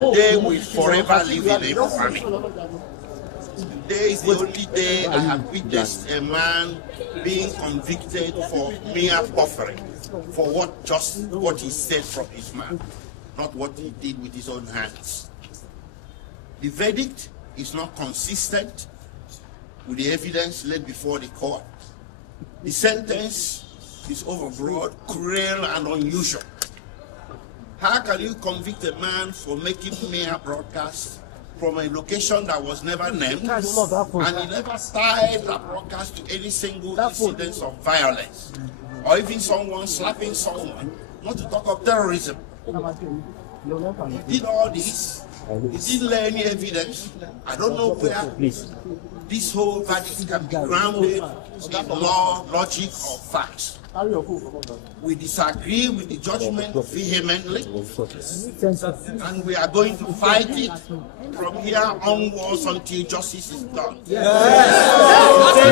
Today will forever live in infamy. Today is the only day I have witnessed a man being convicted for mere buffering, for what he said from his mouth, not what he did with his own hands. The verdict is not consistent with the evidence laid before the court. The sentence is overbroad, cruel, and unusual. How can you convict a man for making mere broadcasts from a location that was never named, and he never tied that broadcast to any single incident of violence, or even someone slapping someone, not to talk of terrorism? He did all this. He didn't lay any evidence. I don't know where this whole verdict can be grounded in law, logic, or facts. We disagree with the judgment vehemently, and we are going to fight it from here onwards until justice is done.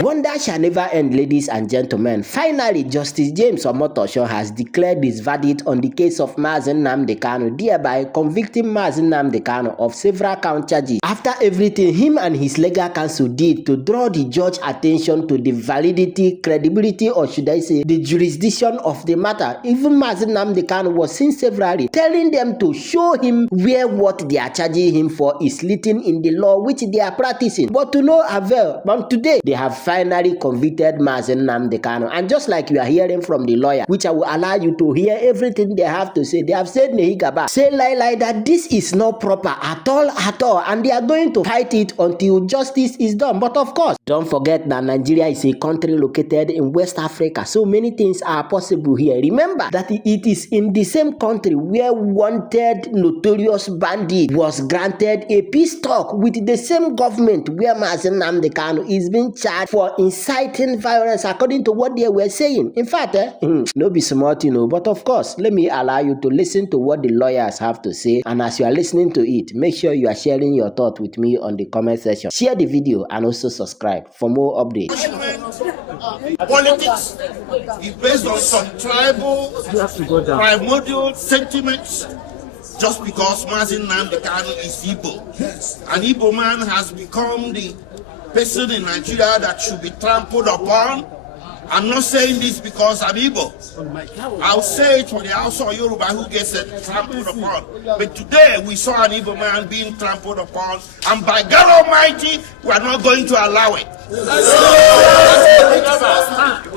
Wonder shall never end, ladies and gentlemen. Finally, Justice James Omotosho has declared his verdict on the case of Nnamdi Kanu, thereby convicting Nnamdi Kanu of several count charges. After everything him and his legal counsel did to draw the judge's attention to the validity, credibility, or should I say, the jurisdiction of the matter, even Nnamdi Kanu was seen severally telling them to show him where what they are charging him for is written in the law which they are practicing. But to no avail. But today, they have finally convicted Nnamdi Kanu. And just like you are hearing from the lawyer, which I will allow you to hear everything they have to say, they have said Nehigaba, say lie that this is not proper at all, and they are going to fight it until justice is done. But of course, don't forget that Nigeria is a country located in West Africa, so many things are possible here. Remember that it is in the same country where wanted notorious bandit was granted a peace talk with the same government where Nnamdi Kanu is being charged for inciting violence, according to what they were saying. In fact, no be smart, but of course, let me allow you to listen to what the lawyers have to say, and as you are listening to it, make sure you are sharing your thought with me on the comment section. Share the video and also subscribe for more updates. Politics is based on some tribal, primordial sentiments. Just because Nnamdi Kanu is Igbo, an Igbo man has become the person in Nigeria that should be trampled upon. I'm not saying this because I'm Igbo. I'll say it for the House of Yoruba who gets trampled upon. But today we saw an Igbo man being trampled upon, and by God Almighty, we are not going to allow it.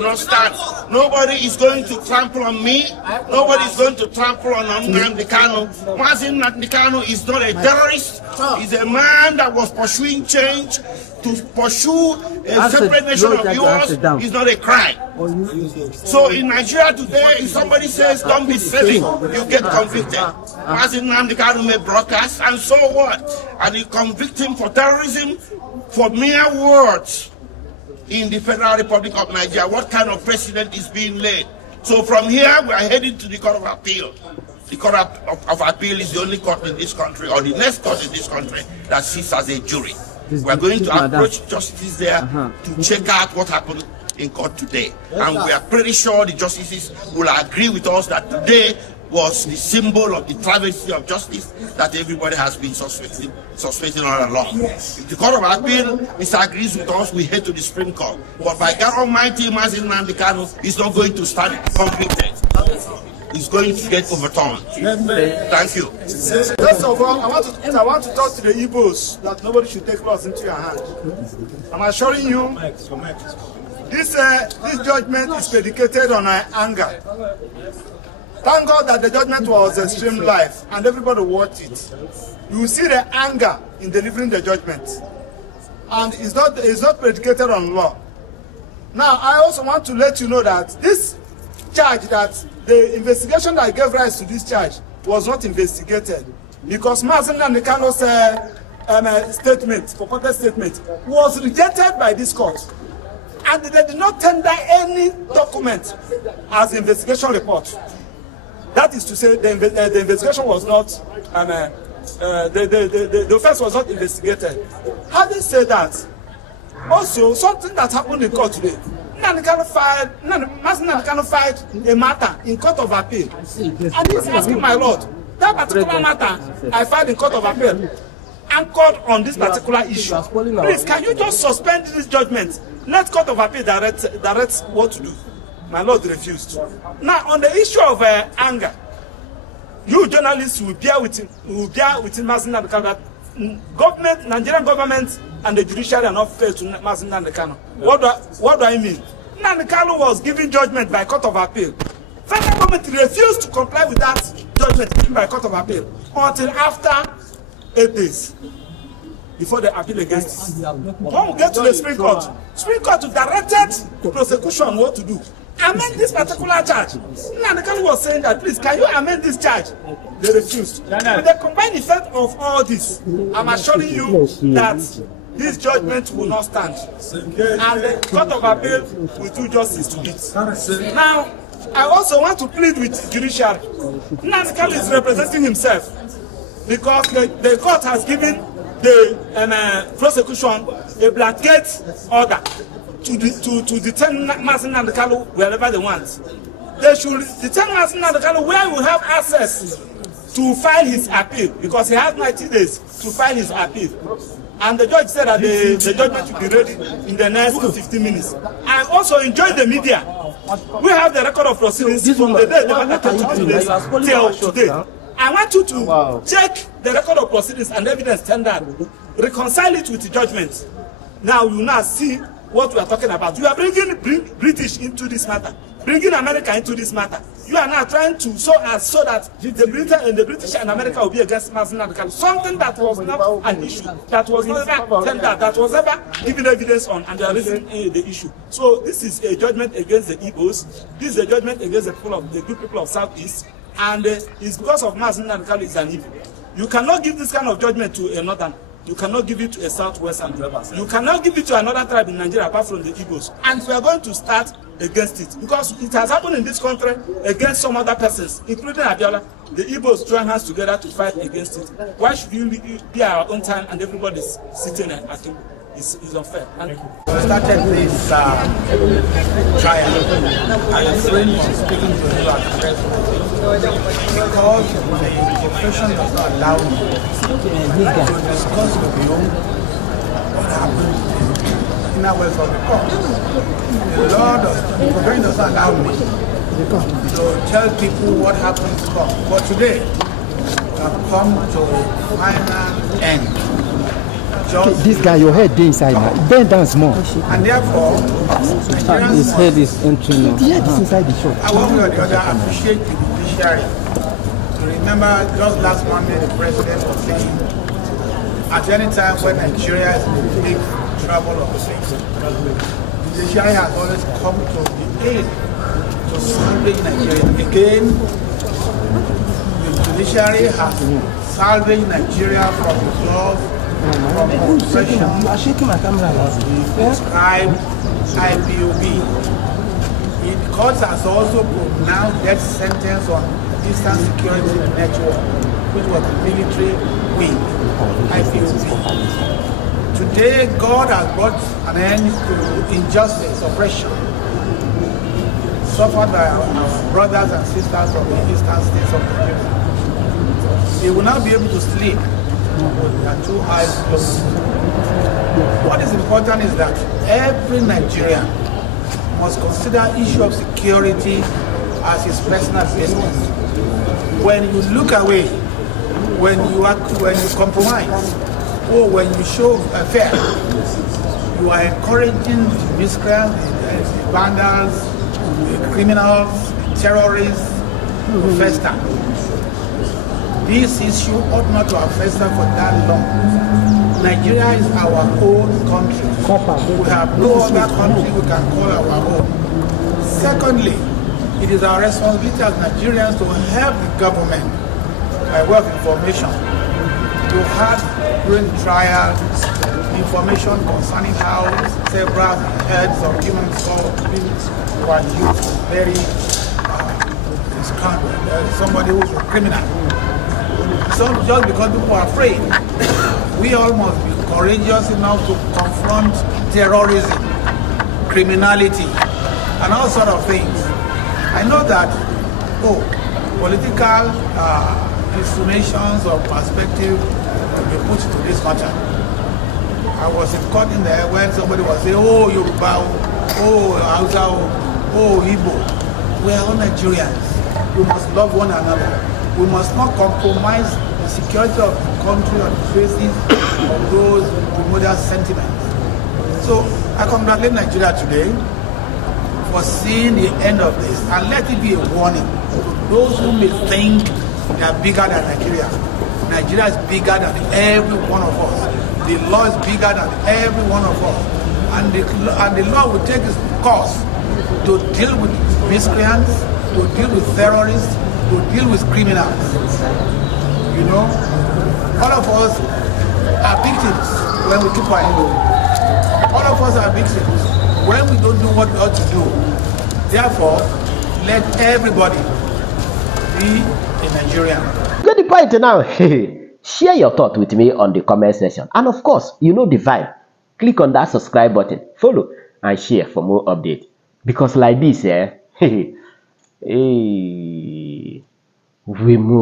Not stand. Nobody is going to trample on me. Nobody is going to trample on Nnamdi Kanu. Nnamdi Kanu is not a terrorist. He's a man that was pursuing change. To pursue a separate nation of yours is not a crime. So in Nigeria today, if somebody says don't be silly, you get convicted. Nnamdi Kanu may broadcast, and so what? And you convict him for terrorism for mere words in the Federal Republic of Nigeria. What kind of precedent is being laid? So from here, we are heading to the Court of Appeal. The Court of Appeal is the only court in this country, or the next court in this country, that sits as a jury. We are going to approach justices there to check out what happened in court today. And we are pretty sure the justices will agree with us that today was the symbol of the travesty of justice that everybody has been suspecting all along. If the Court of Appeal disagrees with us, we head to the Supreme Court. But by God Almighty, Nnamdi Kanu is not going to stand convicted. Is going to get overturned. Thank you. First of all, I want to talk to the Igbos that nobody should take laws into your hand. I'm assuring you, this judgment is predicated on anger. Thank God that the judgment was streamed live and everybody watched it. You will see the anger in delivering the judgment, and it's not predicated on law. Now, I also want to let you know that this charge, that the investigation that gave rise to this charge was not investigated, because Nnamdi Kanu's purported statement was rejected by this court, and they did not tender any document as investigation report. That is to say, the investigation was not, the offense was not investigated. Having said that, also something that happened in court today, Nnamdi Kanu filed a matter in Court of Appeal, and he's asking, my Lord, That particular matter, I filed in Court of Appeal, anchored on this particular issue. Please, can you just suspend this judgment? Let Court of Appeal direct what to do. My lord refused. Now, on the issue of anger, you journalists will bear with Mazi Nnamdi Kanu that government, Nigerian government, and the judiciary are not fair to Mazi Nnamdi Kanu. What do I mean? Nnamdi Kanu was given judgment by Court of Appeal. Federal government refused to comply with that judgment given by Court of Appeal until after 8 days before the appeal against it. When we get to the Supreme Court directed the prosecution what to do. Amend this particular charge. Nnamdi Kanu was saying that, please, can you amend this charge? They refused. With the combined effect of all this, I'm assuring you that this judgment will not stand. And the Court of Appeal will do justice to it. Now, I also want to plead with judiciary. Nnamdi Kanu is representing himself because the court has given the prosecution a blanket order to detain Mazi Nnamdi Kanu wherever they want. They should detain Mazi Nnamdi Kanu where we have access to file his appeal, because he has 90 days to file his appeal. And the judge said that the judgment will be ready in the next 15 minutes. I also enjoyed the media. We have the record of proceedings from the day the matter came to till today. I want you to check the record of proceedings and evidence tendered, reconcile it with the judgment. Now you will now see what we are talking about. You are bringing British into this matter, bringing America into this matter. You are now trying to so that the British and America will be against Mazi Nnamdi Kanu. Something that was not an issue, that was never tendered, that was never given evidence on, and they are raising the issue. So this is a judgment against the Igbos. This is a judgment against the good people of Southeast, and it's because of Mazi Nnamdi Kanu is an evil. You cannot give this kind of judgment to a northern. You cannot give it to a southwestern. You cannot give it to another tribe in Nigeria apart from the Igbos. And we are going to start against it because it has happened in this country against some other persons, including Abiola. The Igbos join hands together to fight against it. Why should you be our own time and everybody's sitting at it? It's unfair. Thank you. We started this trial. I refrained from speaking to you at the press because the profession does not allow me to discuss with you what happened in our West of the court. The profession does not allow me to tell people what happened to come. But today, we have come to a final end. This guy, your head inside now. Bend down small. And therefore, his head is entering now. The head is inside the shop. I want to appreciate the judiciary. To remember, just last Monday, the president was saying, at any time when Nigeria is in big trouble or things, the judiciary has always come to the aid to salvage Nigeria. Again, the judiciary has salvaged Nigeria from the love, from oppression, prescribed IPOB. The court has also pronounced death sentence on Eastern Security Network, which was the military wing, IPOB. Today, God has brought an end to injustice, oppression, suffered by our brothers and sisters from the eastern states of Nigeria. They will not be able to sleep with their two eyes closed. What is important is that every Nigerian must consider issue of security as his personal business. When you look away, when you compromise, or when you show fear, you are encouraging the miscreants, the vandals, the criminals, the terrorists to fester. This issue ought not to have festered for that long. Nigeria is our own country. We have no other country we can call our own. Secondly, it is our responsibility as Nigerians to help the government by way of information to have during trial information concerning how several heads of human beings were used very somebody who is a criminal. So just because people are afraid, we all must be courageous enough to confront terrorism, criminality, and all sort of things. I know that political insinuations or perspective will be put to this matter. I was in court in there when somebody was saying, oh, Yoruba, oh, Hausa, oh, Igbo. We are all Nigerians. We must love one another. We must not compromise the security of the country on the basis of those primordial sentiments. So I congratulate Nigeria today for seeing the end of this, and let it be a warning to those who may think they are bigger than Nigeria. Nigeria is bigger than every one of us. The law is bigger than every one of us. And the law will take its course to deal with miscreants, to deal with terrorists, to deal with criminals. You know, all of us are victims when we keep quiet. All of us are victims when we don't do what we ought to do. Therefore, let everybody be a Nigerian. Get the point now. Share your thought with me on the comment section. And of course, you know the vibe. Click on that subscribe button, follow, and share for more updates. Because like this, we move.